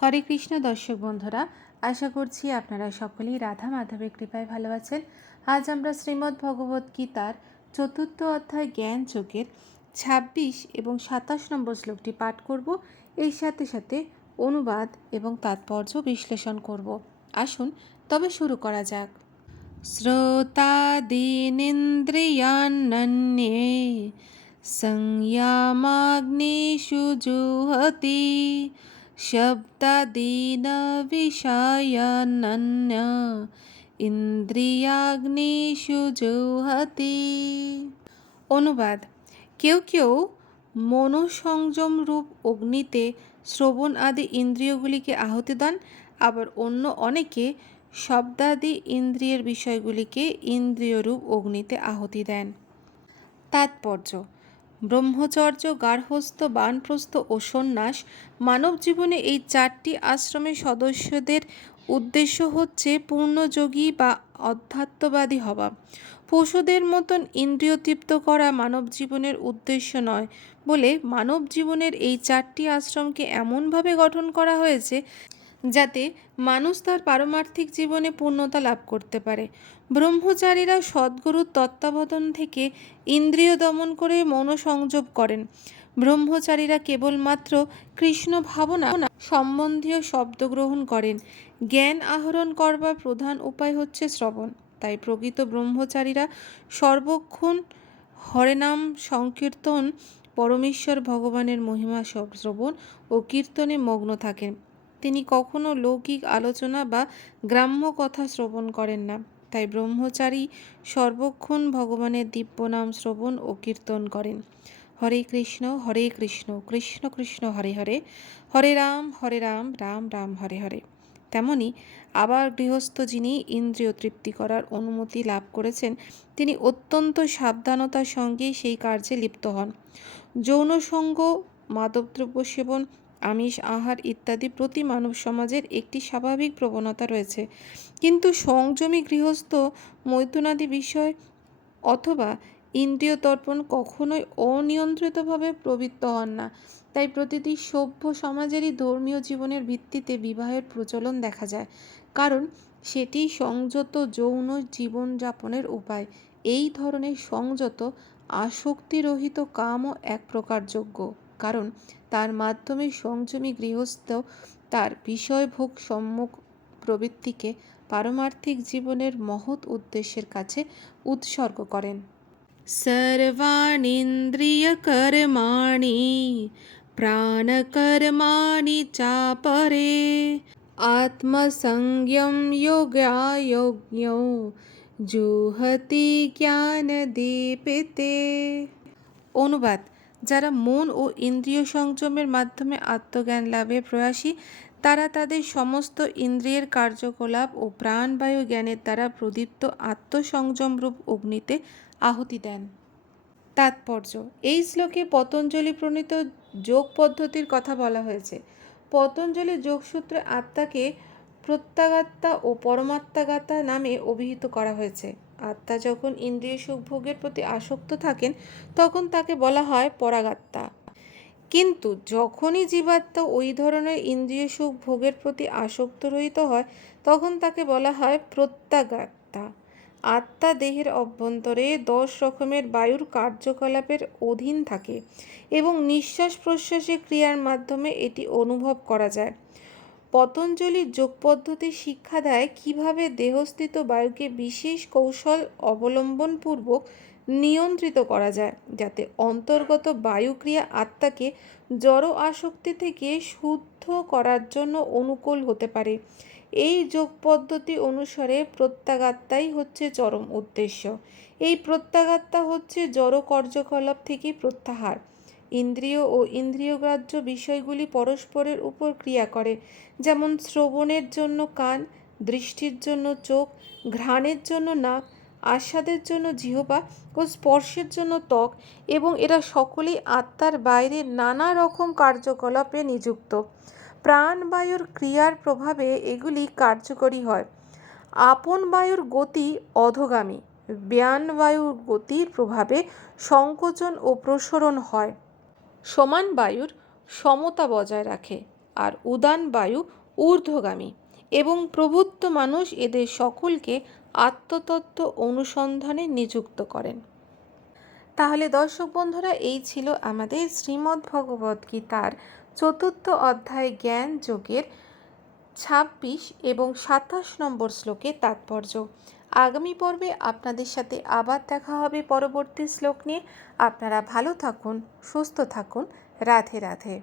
হরে কৃষ্ণ দর্শক বন্ধুরা, আশা করছি আপনারা সকলেই রাধা মাধবের কৃপায় ভালো আছেন। আজ আমরা শ্রীমদ্ ভগবত গীতার চতুর্থ অধ্যায় জ্ঞান চোখের ছাব্বিশ এবং সাতাশ নম্বর শ্লোকটি পাঠ করব। এর সাথে সাথে অনুবাদ এবং তাৎপর্য বিশ্লেষণ করব। আসুন, তবে শুরু করা যাক। শ্রোতাদীনিন্দ্রিয়ান্নন্যে সংয়ামাগ্নিষু জুহতি शब्दादीन विषयानन्य ইন্দ্রিয়াগ্নিষু জুহতি অনুবাদ কেউ কেউ মনোসংযম রূপ অগ্নিতে শ্রবণ আদি ইন্দ্রিয়গুলিকে আহুতি দেন আবার অন্য অনেকে শব্দাদি ইন্দ্রিয়ের বিষয়গুলিকে ইন্দ্রিয়রূপ অগ্নিতে আহুতি দেন তাৎপর্য ব্রহ্মচর্য গার্হস্থ বানপ্রস্থ ও সন্ন্যাস মানব জীবনে এই চারটি আশ্রমের সদস্যদের উদ্দেশ্য হচ্ছে পূর্ণযোগী বা অধ্যাত্মবাদী হওয়া। পশুদের মতন ইন্দ্রিয় তৃপ্ত করা মানব জীবনের উদ্দেশ্য নয় বলে মানব জীবনের এই চারটি আশ্রমকে এমনভাবে গঠন করা হয়েছে যাতে মানুষ তার পারমার্থিক জীবনে পূর্ণতা লাভ করতে পারে। ব্রহ্মচারীরা সদ্গুরুর তত্ত্বাবধান থেকে ইন্দ্রিয় দমন করে মনোসংযোগ করেন। ব্রহ্মচারীরা কেবলমাত্র কৃষ্ণ ভাবনা সম্বন্ধীয় শব্দ গ্রহণ করেন। জ্ঞান আহরণ করবার প্রধান উপায় হচ্ছে শ্রবণ। তাই প্রকৃত ব্রহ্মচারীরা সর্বক্ষণ হরেনাম সংকীর্তন, পরমেশ্বর ভগবানের মহিমা শ্রবণ ও কীর্তনে মগ্ন থাকেন। তিনি কখনো লৌকিক আলোচনা বা গ্রাম্য কথা শ্রবণ করেন না। তাই ব্রহ্মচারী সর্বক্ষণ ভগবানের দিব্য নাম শ্রবণ ও কীর্তন করেন। হরে কৃষ্ণ হরে কৃষ্ণ কৃষ্ণ কৃষ্ণ, হরে হরে। হরে রাম হরে রাম রাম রাম, হরে হরে। তেমনি আবার গৃহস্থ যিনি ইন্দ্রিয় তৃপ্তি করার অনুমতি লাভ করেছেন, তিনি অত্যন্ত সাবধানতার সঙ্গে সেই কার্যে লিপ্ত হন। যৌনসঙ্গ, মাদকদ্রব্য সেবন আমিষ, আহার ইত্যাদি প্রতি মানব সমাজের একটি স্বাভাবিক প্রবণতা রয়েছে। কিন্তু সংযমী গৃহস্থ মৈথুনাদি বিষয় অথবা ইন্দ্রিয় তর্পণ কখনোই অনিয়ন্ত্রিতভাবে প্রবৃত্ত হন না। তাই প্রতিটি সভ্য সমাজেরই ধর্মীয় জীবনের ভিত্তিতে বিবাহের প্রচলন দেখা যায়। কারণ সেটি সংযত যৌন জীবনযাপনের উপায়। এই ধরনের সংযত আসক্তিরহিত কামও এক প্রকার যোগ্য। কারণ তার মাধ্যমে সংযমী গৃহস্থ তার বিষয়ভোগ সম্মুখ প্রবৃত্তিকে পারমার্থিক জীবনের মহৎ উদ্দেশ্যের কাছে উৎসর্গ করেন। সর্বাণীন্দ্রিয়কর্মাণি, প্রাণকর্মাণি চাপরে, আত্মসংযম যোগায়োজ্ঞ জুহতি জ্ঞান দীপিতে অনুবাদ যারা মন ও ইন্দ্রিয় সংযমের মাধ্যমে আত্মজ্ঞান লাভে প্রয়াসী, তারা তাদের সমস্ত ইন্দ্রিয়ের কার্যকলাপ ও প্রাণবায়ু জ্ঞানের দ্বারা প্রদীপ্ত আত্মসংযমরূপ অগ্নিতে আহুতি দেন। তাৎপর্য, এই শ্লোকে পতঞ্জলি প্রণীত যোগ পদ্ধতির কথা বলা হয়েছে। পতঞ্জলি যোগসূত্রে আত্মাকে প্রত্যাগাত্মা ও পরমাত্মাগাতা নামে অভিহিত করা হয়েছে। আত্মা যখন ইন্দ্রিয় সুখ ভোগের প্রতি আসক্ত থাকেন, তখন তাকে বলা হয় পরাগাত্মা। কিন্তু যখনই জীবাত্মা ওই ধরনের ইন্দ্রিয় সুখ ভোগের প্রতি আসক্ত রহিত হয়, তখন তাকে বলা হয় প্রত্যাগাত্মা। আত্মা দেহের অভ্যন্তরে দশ রকমের বায়ুর কার্যকলাপের অধীন থাকে এবং নিঃশ্বাস প্রশ্বাসের ক্রিয়ার মাধ্যমে এটি অনুভব করা যায়। পতঞ্জলি যোগ পদ্ধতি শিক্ষা দেয় কীভাবে দেহস্থিত বায়ুকে বিশেষ কৌশল অবলম্বনপূর্বক নিয়ন্ত্রিত করা যায়, যাতে অন্তর্গত বায়ুক্রিয়া আত্মাকে জড় আসক্তি থেকে শুদ্ধ করার জন্য অনুকূল হতে পারে। এই যোগ পদ্ধতি অনুসারে প্রত্যাগাত্মাই হচ্ছে চরম উদ্দেশ্য। এই প্রত্যাগাত্মা হচ্ছে জড় কার্যকলাপ থেকে প্রত্যাহার। ইন্দ্রিয় ও ইন্দ্রিয়গ্রাহ্য বিষয়গুলি পরস্পরের উপর ক্রিয়া করে। যেমন শ্রবণের জন্য কান, দৃষ্টির জন্য চোখ, ঘ্রাণের জন্য নাক, আস্বাদের জন্য জিহবা ও স্পর্শের জন্য ত্বক এবং এরা সকলেই আত্মার বাইরে নানা রকম কার্যকলাপে নিযুক্ত। প্রাণবায়ুর ক্রিয়ার প্রভাবে এগুলি কার্যকরী হয়। আপন বায়ুর গতি অধগামী। বায়ুর গতির প্রভাবে সংকোচন ও প্রসরণ হয়। সমান বায়ুর সমতা বজায় রাখে আর উদান বায়ু ঊর্ধ্বগামী এবং প্রভুত্ব মানুষ এদের সকলকে আত্মতত্ত্ব অনুসন্ধানে নিযুক্ত করেন। তাহলে দর্শক বন্ধুরা, এই ছিল আমাদের শ্রীমদ্ ভগবদ্গীতার চতুর্থ অধ্যায় জ্ঞান যোগের ছাব্বিশ এবং সাতাশ নম্বর শ্লোকের তাৎপর্য। আগামী পর্বে আপনাদের সাথে আবার দেখা হবে পরবর্তী শ্লোক নিয়ে। আপনারা ভালো থাকুন, সুস্থ থাকুন। রাধে রাধে।